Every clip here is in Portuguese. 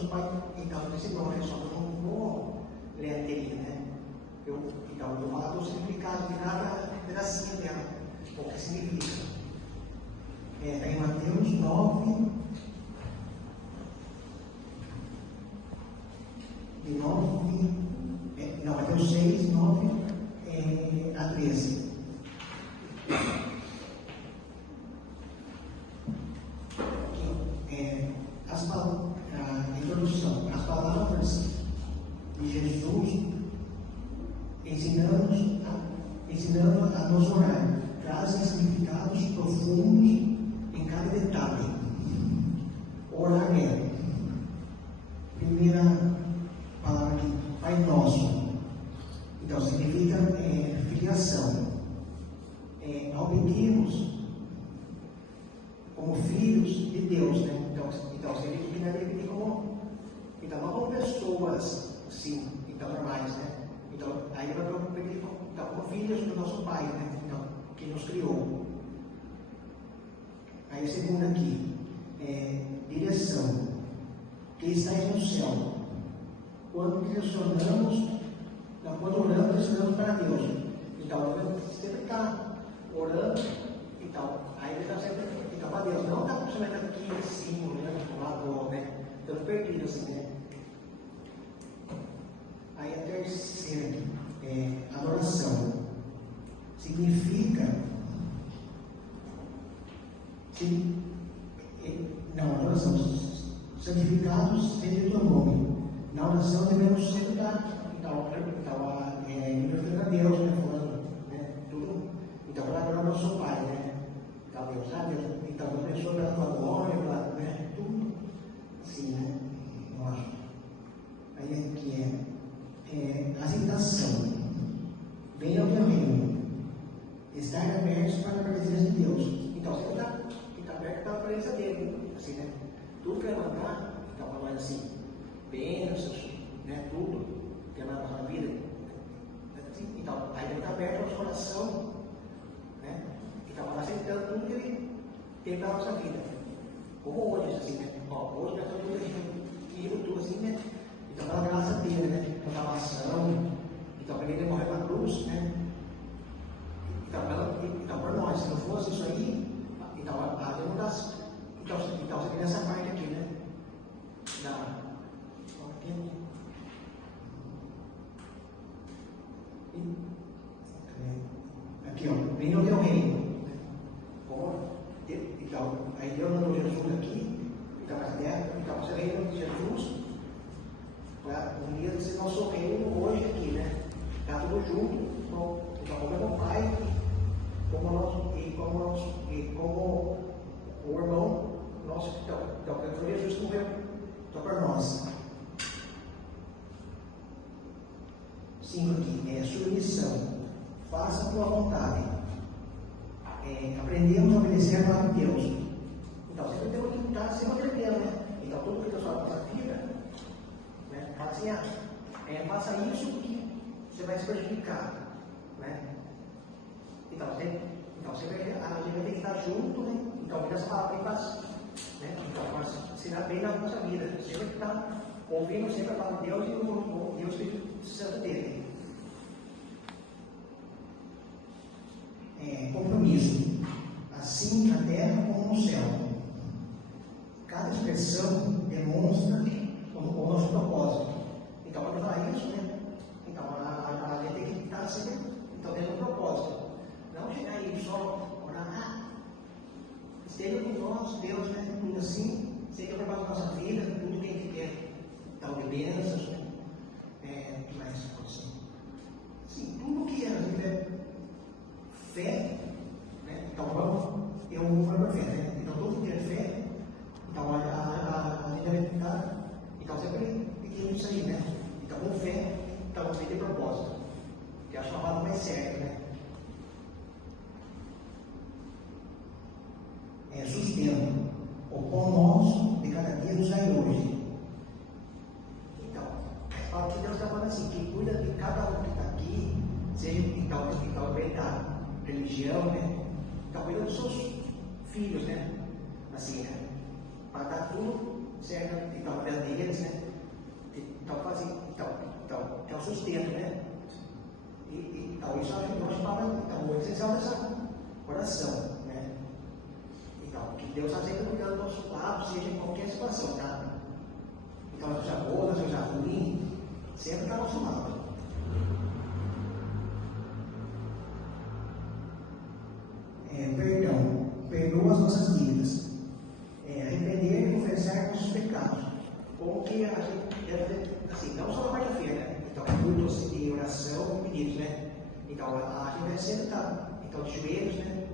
nosso pai, então, esse nome, só que eu não vou ler a teoria, né? Eu vou falar do significado de cada pedacinho dela, o que significa. Está em Mateus 9, Mateus 6, 9 a 13. A introdução, as palavras de Jesus ensinando a nos orar, trazem significados profundos em cada detalhe. Orar é, primeira palavra aqui, Pai Nosso. Então significa filiação. Ao pedirmos como filhos de Deus, né? Então significa que não é pedir como, então não como pessoas, sim, então normais, né? Então aí nós vamos pedir como filhos do nosso Pai, né? Então, que nos criou. Aí a segunda aqui, direção, que está no céu. Quando direcionamos, quando oramos, direcionamos para Deus. Então, sempre está orando, então, aí ele está sempre para Deus. Não está funcionando aqui em cima, olhando para o lado, né? Estamos perdidos assim, né? Aí a terceira aqui, adoração. Significa. Adoração. Santificados seja o teu nome. Na oração devemos sempre dar. Glorificando a Deus, né? Falando, né? Tudo. Então, para adorar o nosso Pai, né? Então, Deus, então, a pessoa pela tua glória, né? Tudo. Assim, né? Nossa. Aí aqui aceitação. Venha ao teu reino. Estar abertos para a presença de Deus. Então, você está aberto para a presença dele. Assim, né? Tudo que vai mandar, então, falando assim, bênçãos, né? Tudo que vai na vida. Então, aí ele está aberto ao nosso coração, né? Então, aceitando tudo que ele tem para a nossa vida. Como hoje, assim, né? Hoje nós estamos tudo assim, né? Então, pela graça dele, né? Pela salvação. Então, para ele morrer na cruz, né? Então, para nós, se não fosse isso aí, então, você tem essa parte aqui, né? Aqui, ó, venha ao teu reino. Então, aí Deus mandou Jesus aqui, então, você reino de Jesus, para um dia ser nosso reino hoje aqui, né? Está tudo junto, então, como é o Pai, como o irmão nosso, então, Jesus morreu para nós. 5 aqui, submissão. Faça a tua vontade. Aprendemos a obedecer a Deus. Então, sempre temos que estar sempre aprendendo, né? Então, tudo que Deus fala na nossa vida, né? Fala assim, faça isso porque você vai se prejudicar, né? Então, a gente vai ter que estar junto, né? Então, essa palavra né? Então, para se dar bem na nossa vida. Sempre está ouvindo sempre a palavra de Deus e o Espírito Santo dele. Compromisso. Assim na terra como no céu. Cada expressão demonstra o nosso propósito. Então, quando falar isso, né? Então, a gente tem que estar sempre dentro do propósito. Não chegar aí só orar, esteja com nós, Deus, né? Tudo assim, seja para a nossa vida, tudo que a gente quer. Tal de bênçãos, né? Mais assim. Sim, tudo que a gente é fé, né? Então, eu vou para a fé, né? Então, tudo que é fé, então, a gente deve estar, então, sempre pequeno isso aí, né? Então, com fé, então, você tem propósito. Que acho que é a palavra mais certa, né? Sustento. O pão nosso de cada dia nos dai hoje. Então, a palavra de Deus está falando assim, que cuida de cada um que está aqui, seja então bem da religião, né? Então, cuida dos seus filhos, né? Assim, né? Para dar tudo certo? Então, a vida deles, né? Então, é o sustento, né? Então, isso ajuda nós para o essencial dessa oração, né? Então, que Deus está sempre cuidando do nosso lado, seja em qualquer situação, tá? Então, seja boa, seja ruim, sempre está ao nosso lado. Perdão, perdoa as nossas dívidas. Arrepender e confessar nossos pecados. Como que a gente deve ter, assim, não só na quarta-feira, né? Então, cultos de oração e pedidos, né? Então, a gente deve sempre estar, então, de joelhos, né?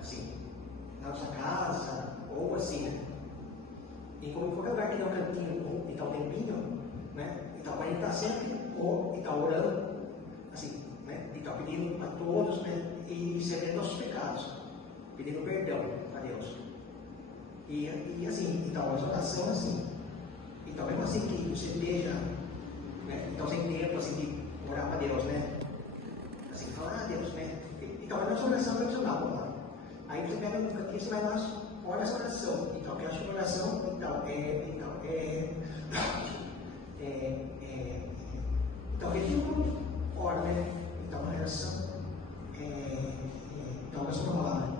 Assim, na nossa casa, ou assim, né? E como qualquer lugar que tem um cantinho, então, tempinho, né? Então, a gente está sempre, então, orando, assim, né? Então, pedindo a todos, né? E recebendo nossos pecados, pedindo perdão a Deus. E assim, então, a oração assim. Então, mesmo assim que você esteja, né? Então, sem tempo, assim, de orar para Deus, né? Assim, falar, Deus, né? Então, a nossa oração tradicional, vamos lá. Aí você pega aqui, você vai lá, ora essa oração. Então, que a sua oração, então, então, pediu, ora, né? Então, a oração, então, a sua palavra.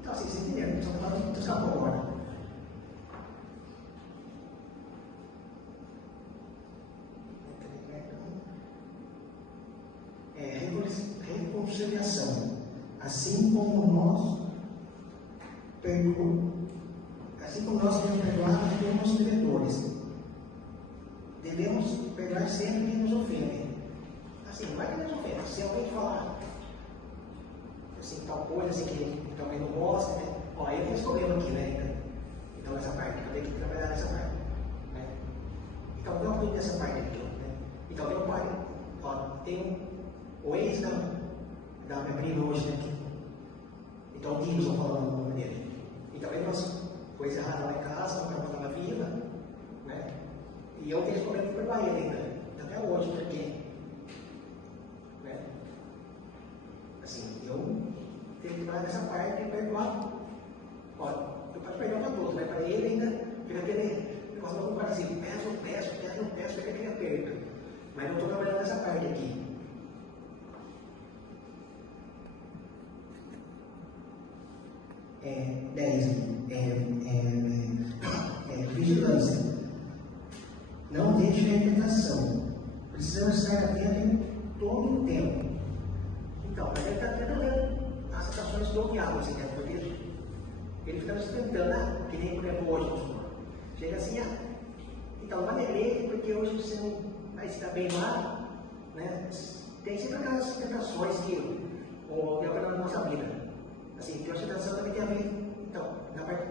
Então, assim, vocês entenderam? Só para não escapar agora. Reconciliação. Assim como nós devemos perdoar os nossos devedores, devemos perdoar sempre quem nos ofende. Assim, não vai que nos ofende. Se alguém falar assim, tal coisa assim, que também não gosta, né? Ó, eu tenho esse problema aqui, né? Então, essa parte, eu tenho que trabalhar nessa parte, né? Então, não tudo nessa parte aqui, né? Então, tem um pai, ó, tem o ex da minha prima hoje, né? Então, o Dinho, falando o nome dele. Então, ele faz coisa errada lá em casa, não vai botar na vida, né? E eu tenho esse problema de perdoar ele ainda, até hoje, porque, né? Assim, eu tenho que trabalhar nessa parte de perdoar. Olha, eu posso perdoar para todos, mas para ele ainda fica aquele negócio não compara assim, peço, fica aquele aperto. Mas não estou trabalhando nessa parte aqui. Vigilância. Não deixe a tentação. Precisamos estar atentos todo o tempo. Então, mas ele está tentando as situações do diabo, assim, né? Porque ele fica nos tentando, que nem por exemplo hoje, chega assim, então vai na igreja, porque hoje você não vai estar bem lá, né? Tem sempre aquelas tentações que o diabo na nossa vida. Assim, que a tentação também tem a ver, então, na parte,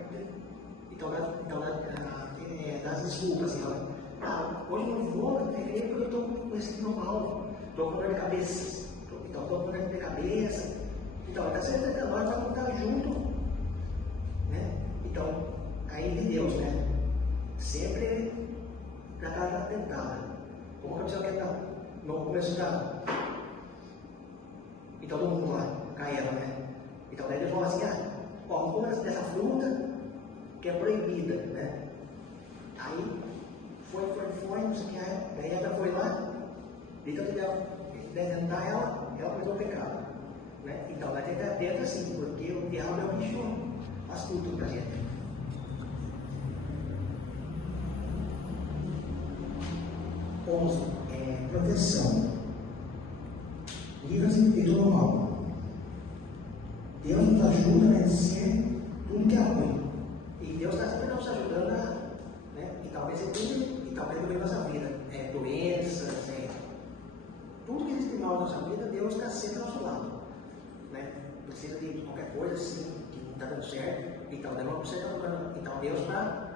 das desculpas, assim, hoje eu não vou na igreja porque eu estou com esse mal, estou com dor de cabeça. Então, estou com dor de cabeça. Então, está sendo tentando, nós vamos estar junto, né? Então, aí de Deus, né? Sempre para cada tentada. Como que a pessoa quer no começo da. Então, todo mundo lá, Caíra, né? Então, daí eles vão assim, vamos comer dessa fruta que é proibida, né? Aí, foi, não sei o que, daí ela foi lá, então tentar ela cometeu o pecado, né? Então, vai ter que estar atento assim, porque o diabo é o bicho astuto para a gente. Proteção. Livra-se de todo mal. Deus nos ajuda a vencer tudo que é ruim. E Deus está sempre nos ajudando a, né? E talvez tudo, e talvez no meio da nossa vida, doenças, tudo que existe mal na nossa vida, Deus está sempre ao nosso lado, né? Precisa de qualquer coisa assim, que não está dando certo, então você está procurando, então Deus está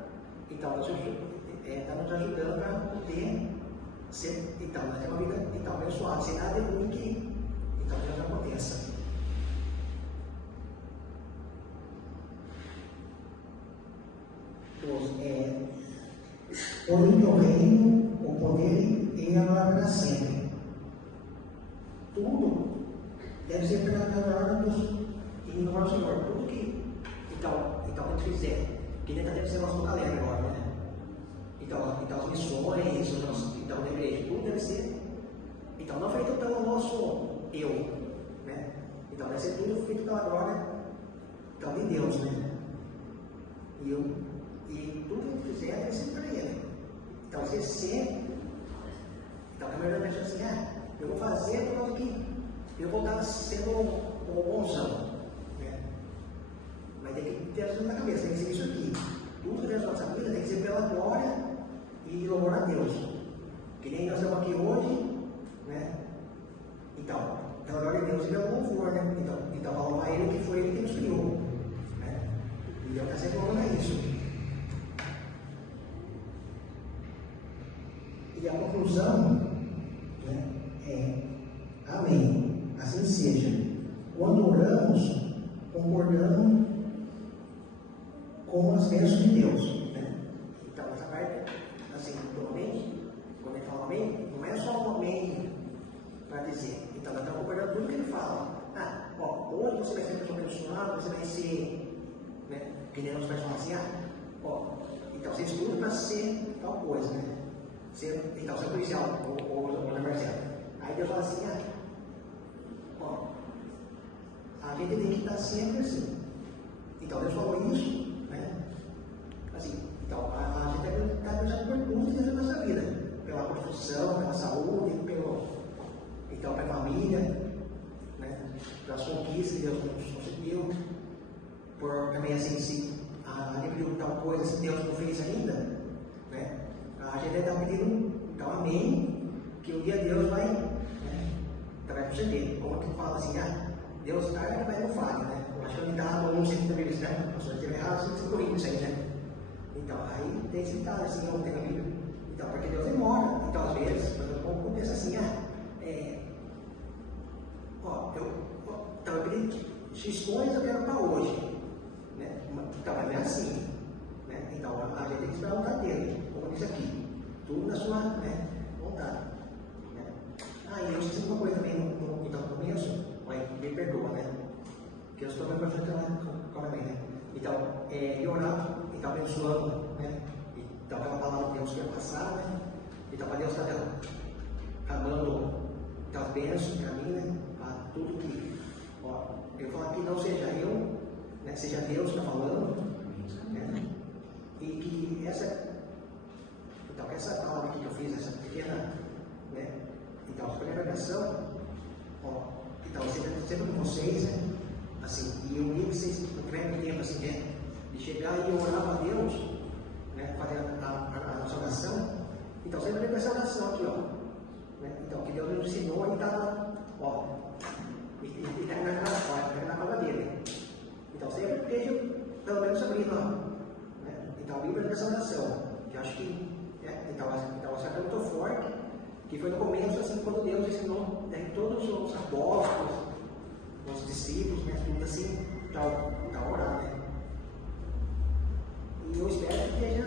nos ajudando para poder ser, então, nós temos uma vida então, abençoada, sem nada de ruim que então Deus aconteça. Por em teu reino, o poder e a glória para sempre. Tudo deve ser pela glória e no nosso Senhor. Tudo que Então, quando fizer, que nem está tendo esse negócio do galera agora, né? Então, as missões, então, da igreja, tudo deve ser. Então, não feito pelo nosso eu, né? Então, deve ser tudo feito pela glória, então, de Deus, né? E tudo que fizer deve ser para Ele. Então, você sempre. Então, a melhor pessoa assim, eu vou fazer por causa que eu vou estar sendo um bonzão, né? Mas tem que ter isso na cabeça, tem que ser isso aqui. Tudo dentro da nossa vida tem que ser pela glória e louvor a Deus. Que nem nós estamos aqui hoje, né? Então, pela glória de Deus e pelo louvor, né? Então louvar Ele que foi Ele que nos criou, né? E Deus está sempre louvando isso. E a conclusão, né, é: amém, assim seja. Quando oramos, concordamos com as bênçãos de Deus, né? Então, essa parte, assim, do amém, quando ele fala amém, não é só um amém para dizer. Então, nós estamos concordando com tudo que ele fala. Hoje você vai ser pessoa abençoada, você vai ser, né? Que nem nós vai falar assim, então você estuda para ser tal coisa, né? Então, você é policial, ou Marcelo. Aí Deus fala assim, a gente tem que estar sempre assim. Então, Deus falou isso, né? Assim, então, a gente está pensando por tudo da nossa vida. Pela construção, pela saúde, então, pela família, né? Pelas conquistas que Deus nos conseguiu. Por também, assim, se a gente pediu tal coisa, se Deus não fez ainda, né? A gente está pedindo, então, amém, que um dia Deus vai, né? Então, vai proceder. Como que fala assim, Deus tarda, mas não falha, né? Eu acho que ele está no 1 da Bíblia, né? Se eu estiver errado, você corrige isso aí, né? Então, aí tem esse detalhe, assim, não tem a Bíblia. Então, porque Deus demora. Então, às vezes, eu penso assim, eu pedi X coisas, eu quero para hoje, né? Então, mas não é assim, né? Então, a gente tem que esperar a vontade dele, como disse aqui, tudo na sua, né, vontade, né? E eu esqueci uma coisa também no começo, mas me perdoa, né? Que eu estou bem bastante também, né? Então, e orar, e está abençoando, né? Então, aquela palavra de Deus que ia passar, né? Então, para Deus estar dando as bênçãos para mim, né? Para tudo que, eu falo que não seja eu, né? Seja Deus que está falando, né? E que essa palavra que eu fiz, essa pequena, né? Então, essa primeira versão, então, sempre com vocês, né? Assim, e eu vi que vocês não tiveram tempo, assim, né? De chegar e orar para Deus, né? Fazer a nossa oração. Então, sempre lembra essa oração aqui, né? Então, que Deus nos ensinou e estava, e está na palavra dele. Então, sempre esteja, pelo menos, abrindo, né? Então, a Bíblia é essa oração, que eu acho que, então, essa é muito forte, que foi no começo, assim, quando Deus ensinou, né, todos os apóstolos, os discípulos, né, tudo assim, tal orar, né? E eu espero que esteja